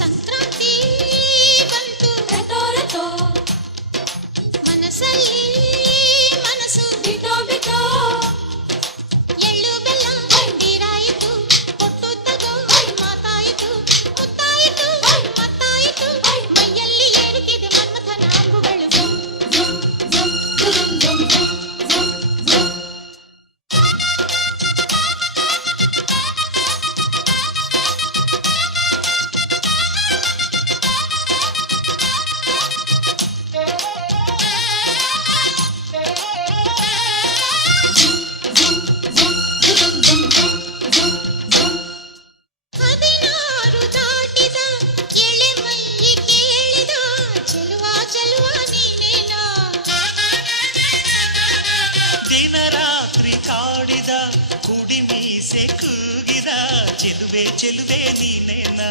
San చెలువే చెలువే నీనేనా